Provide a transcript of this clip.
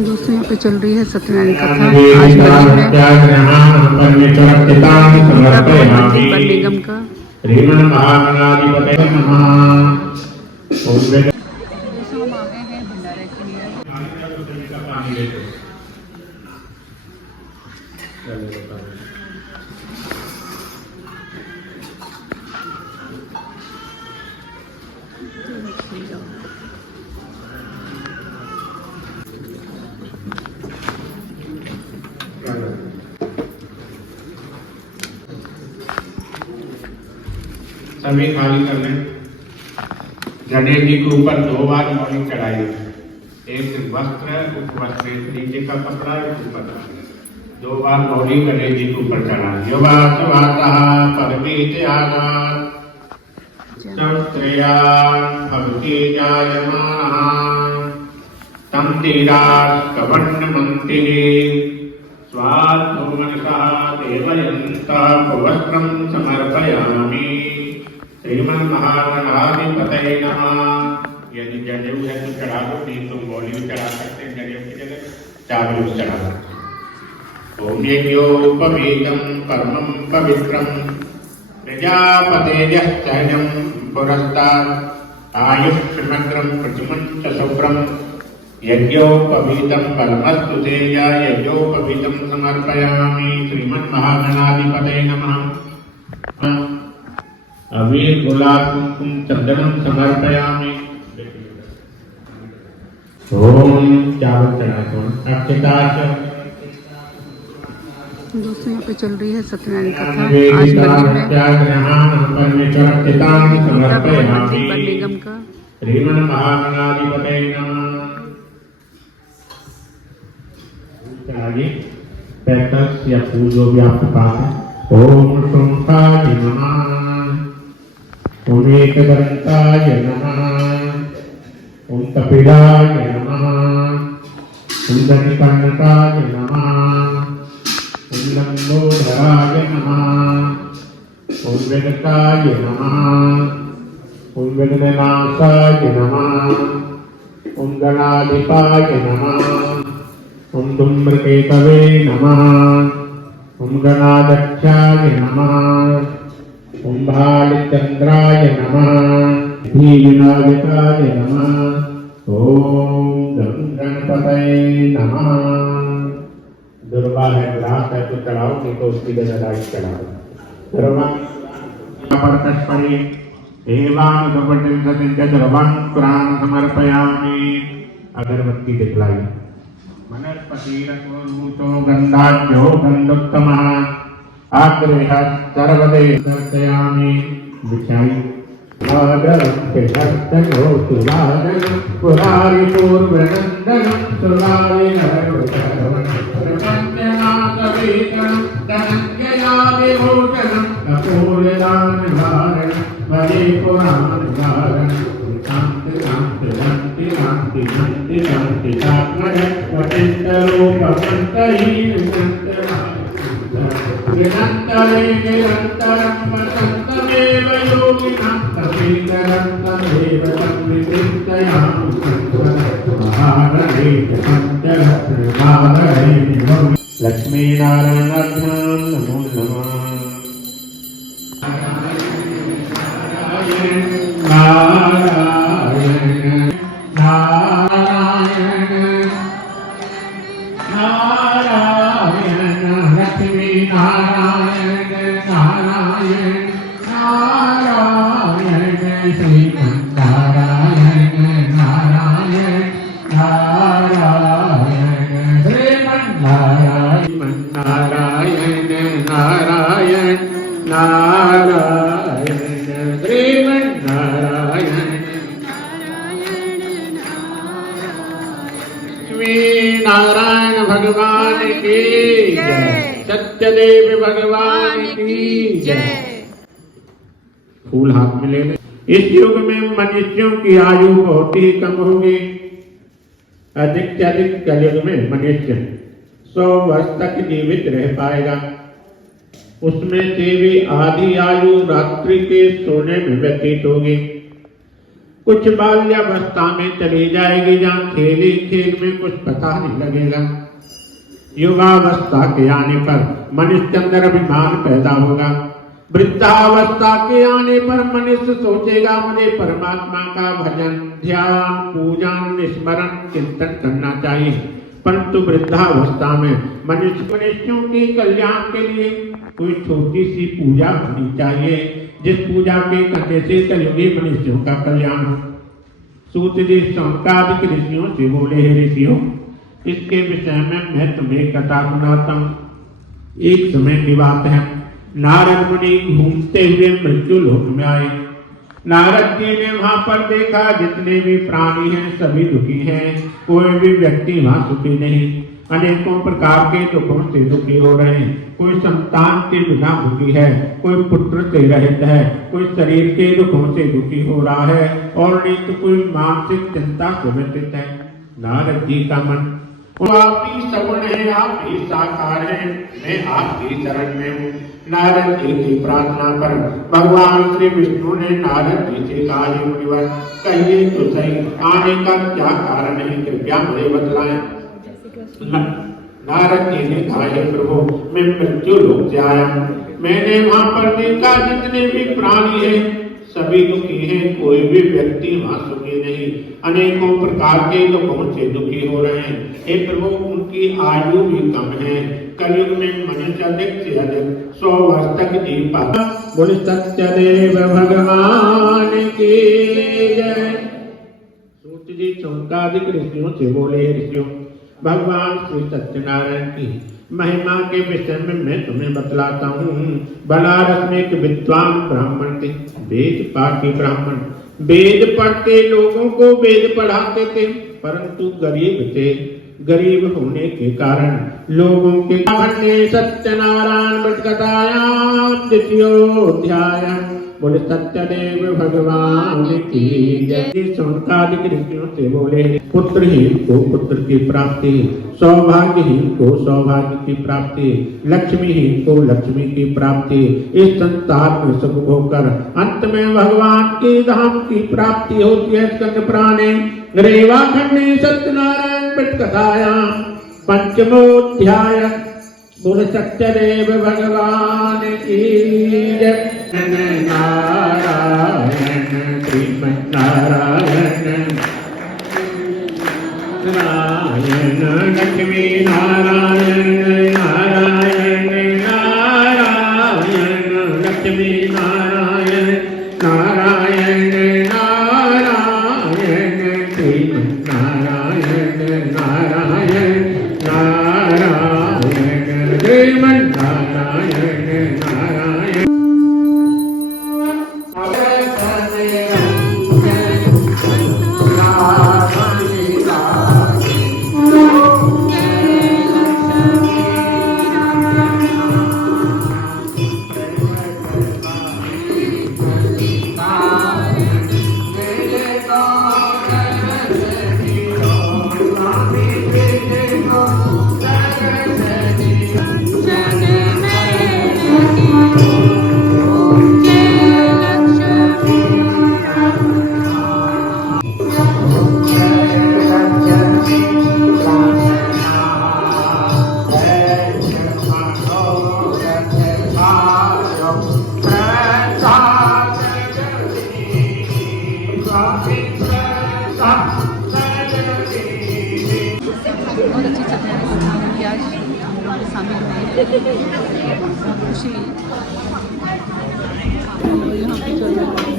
दोस्तों यहाँ पे चल रही है सत्यनारायण कथा आज नगर निगम का। हम आ गए हैं भंडारे के लिए। सभी खाली कर लें। गणेश जी के ऊपर 2 बार मौली चढ़ाई, एक वस्त्र उपवस्त्र नीचे का कपड़ा ऊपर 2 बार मौली गणेश जी के ऊपर चढ़ा। युवाता परमीत आगार संत्रया भक्ति जायमानः तम तीरात् कवन्न मंतिरे स्वार्थो मनसा देवयन्ता वस्त्रं समर्पयामि। श्रीमन महागणाधिपतये नमः। यदि जनेऊ है तो चढ़ा दो, नहीं तो मौली भी चढ़ा सकते हैं। जनेऊ की जगह चावल भी चढ़ा सकते। ओम यज्ञोपवीतं परमं पवित्रं प्रजापतेजः सहजं पुरस्तात् आयुष्मग्रं प्रतिमं च शुभ्रं यज्ञोपवीतं परमस्तु तेया यज्ञोपवीतं समर्पयामि। श्रीमन महागणाधिपतये नमः। अबीर गुलाब कुमकुम चंदनम समर्पयामि। ओम चावल चढ़ाओ। दोस्तों यहाँ पे चल रही है सत्यनारायण कथा आज नगर निगम का। श्रीमन महागणाधिपतये नमः। चढ़ाइए पैकर्स या फूल जो भी आपके पास है। ओम शुंभाय नमः। ओम एकदंताय नमः। ओम कपिलाय नमः। ओम दंडकाय नमः। ओम लंबोदराय नमः। ओम वेदकाय नमः। ओम वेदनाशाय नमः। ओम गणाधिपाय नमः। ओम धूम्रकेतवे नमः। ओम गणाध्यक्षाय नमः। ओम भालचंद्राय नमः। विनायकाय नमः। ओम गणपतये नमः। दुर्वा है ग्रास है तो चढ़ाओ, नहीं तो उसकी जगह चढ़ाओ। दुर्वा परतस्परि एवं सुपटिल सतिंच द्रवं पुराण समर्पयामि। अगरबत्ती दिखलाई। वनस्पतिरतो गंधाढ्यो गंधोत्तमः आग्रह सर्वदे दर्शयामि। विचाई आगरं हस्तनो सुवादनं पुरारि पूर्वनन्दनं सुरारि नरवरं प्रपन्यनाथवेदनं धनञ्जयादिभूषणं कपूरदानवारणं वदे पुराणधारणं। शान्ति शान्ति शान्ति शान्ति शान्ति शान्ति शात्मजं वचिन्तरूपमन्तहीनं निरन्तरे निरन्तरं वसन्तमेव योगिनं तमेव संविचिन्तयामि। महारणे पञ्चरत्नमादरे लक्ष्मीनारायणाभ्यां नमो नमः। नारायण नारायण नारायण लक्ष्मी नारायण नारायण नारायण श्रीमन्नारायण नारायण नारायण श्रीमन्नारायण नारायण नारायण नारायण श्रीमन्नारायण नारायण भगवान की जय। सत्यदेव भगवान की जय। फूल हाथ में ले ले। इस युग में मनुष्यों की आयु बहुत ही कम होगी। अधिक से अधिक कलयुग में मनुष्य 100 वर्ष तक जीवित रह पाएगा। उसमें से भी आधी आयु रात्रि के सोने में व्यतीत होगी। कुछ बाल्यावस्था में चली जाएगी जहाँ खेल खेल में कुछ पता नहीं लगेगा। युवावस्था के आने पर मनुष्य के अंदर अभिमान पैदा होगा। वृद्धावस्था के आने पर मनुष्य सोचेगा मुझे परमात्मा का भजन ध्यान पूजन स्मरण चिंतन करना चाहिए। परंतु वृद्धावस्था में मनुष्यों के कल्याण के लिए कोई छोटी सी पूजा होनी चाहिए, जिस पूजा के करने से कलयुगी मनुष्यों का कल्याण हो। सूत जी शौनकादिक ऋषियों से बोले, हे ऋषियों, इसके विषय में मैं तुम्हें कथा सुनाता हूँ। एक समय की बात है, नारद मुनि घूमते हुए मृत्यु लोक में आए। नारद जी ने वहां पर देखा जितने भी प्राणी हैं सभी दुखी हैं, कोई भी व्यक्ति वहां सुखी नहीं। अनेकों प्रकार के दुखों से दुखी हो रहे हैं। कोई संतान के बिना दुखी है, कोई पुत्र से रहित है, कोई शरीर के दुखों से दुखी हो रहा है और नहीं तो कोई मानसिक चिंता से व्यतीत है। नारद जी का मन, आप ही सगुण है, आप ही साकार है, मैं आपकी शरण में हूँ। नारद जी की प्रार्थना पर भगवान श्री विष्णु ने नारद जी से कहा, हे मुनिवर, कहिए तो सही, आने का क्या कारण है, कृपया मुझे बतलाएं। नारद जी ने कहा, हे प्रभु, मैं मृत्यु लोक से आया हूँ। मैंने वहां पर देखा जितने भी प्राणी हैं सभी दुखी हैं, कोई भी व्यक्ति वहां सुखी नहीं। अनेकों प्रकार के दुखों से दुखी हो रहे हैं। हे प्रभु, उनकी आयु भी कम है। कलयुग में मनुष्य अधिक से अधिक 100 वर्ष तक जी पाता। बोले सत्यदेव भगवान की जय। सूत जी शौनकादिक ऋषियों से बोले, ऋषियों, भगवान श्री सत्यनारायण की महिमा के विषय में मैं तुम्हें बतलाता हूँ। बनारस में एक विद्वान ब्राह्मण थे, वेद पाठी ब्राह्मण। वेद पढ़ते लोगों को वेद पढ़ाते थे, परंतु गरीब थे। गरीब होने के कारण लोगों के सत्यनारायण बटकथायां द्वितीयोध्याय। बोले सत्यदेव भगवान की जय। शौनकादिक ऋषियों से बोले, पुत्रहीन को पुत्र की प्राप्ति, सौभाग्यहीन को सौभाग्य की प्राप्ति, लक्ष्मीहीन को लक्ष्मी की प्राप्ति, इस संसार में सुख होकर अंत में भगवान के धाम की प्राप्ति होती है। स्कंद पुराणे रेवा खंडे सत्यनारायण बटकथायां पंचमोध्याय। बोले सत्यदेव भगवान की जय। नारायण श्रीमन नारायण नारायण लक्ष्मी नारायण नारायण नारायण लक्ष्मी नारायण नारायण नारायण श्रीमन नारायण नारायण नारायण श्रीमन नारायण नारायण। बहुत अच्छी चटनी की आज शामिल हुई खुशी। यहाँ पे चल रहा है